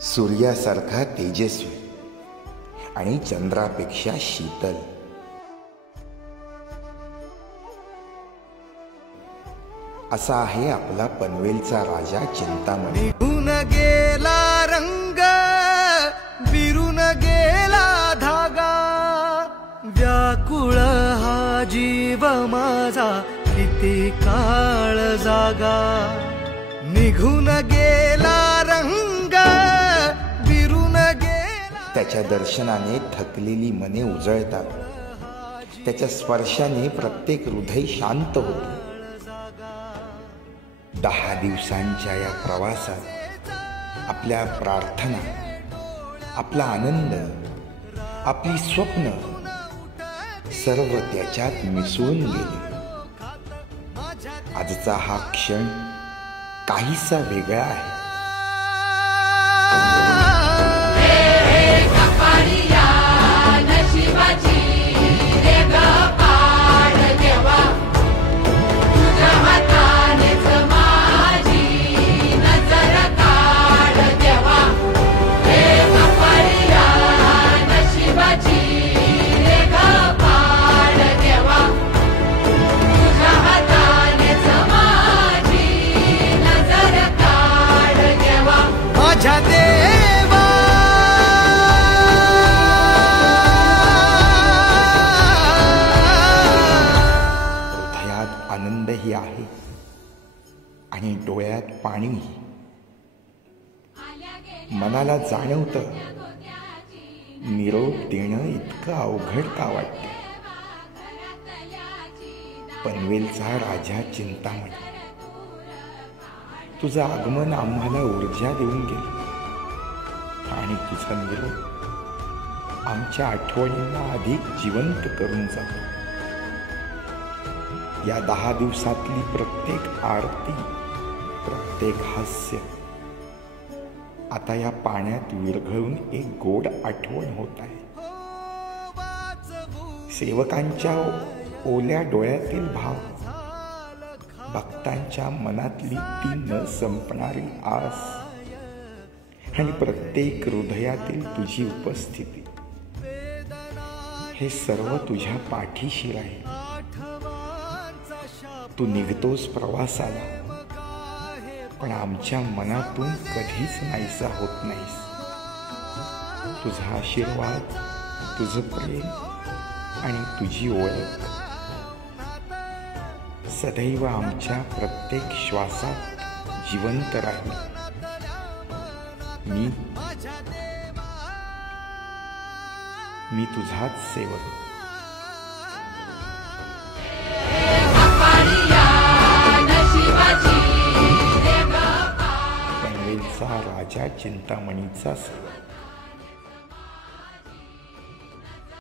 सूर्यासारखा तेजस्वी आणि चंद्रापेक्षा शीतल, असा आहे आपला पनवेलचा राजा चिंतामणी. निघून गेला रंग, विरून गेला धागा, व्याकुळ हा जीव माझा किती काळ जागा. निघून गेला रंग, विरून गेला. त्याच्या दर्शनाने थकलेली मने उजळतात, त्याच्या स्पर्शाने प्रत्येक हृदय शांत होते. 10 दिवसांच्या या प्रवासात आपल्या प्रार्थना, आपला आनंद, आपली स्वप्न सर्व त्याच्यात मिसळून गेले. आजचा हा क्षण काहीसा वेगळा आहे. देवा हृदयात आनंदही आहे आणि डोळ्यात पाणीही. मनाला जाणवतं निरोप देणं इतकं अवघड का वाटतं. पनवेलचा राजा चिंतामणी, तुझं आगमन आम्हाला ऊर्जा देऊन गेलं आणि तुझा निरोप आमच्या आठवणींना अधिक जिवंत करून जातो. या 10 दिवसातली प्रत्येक आरती, प्रत्येक हास्य आता या पाण्यात विरघळून एक गोड आठवण होत आहे. सेवकांच्या ओल्या डोळ्यातील भाव, भक्तांच्या मनातली ती न संपणारी आस आणि प्रत्येक हृदयातील तुझी उपस्थिती, हे सर्व तुझ्या पाठीशी राहील. तू निघतोस प्रवासाला, पण आमच्या मनातून कधीच नाहीसा होत नाहीस. तुझा आशीर्वाद, तुझं प्रेम आणि तुझी ओळख सदैव आमच्या प्रत्येक श्वासात जिवंत राहील. मी तुझाच सेवक. पनवेलचा राजा चिंतामणीचा सेवक.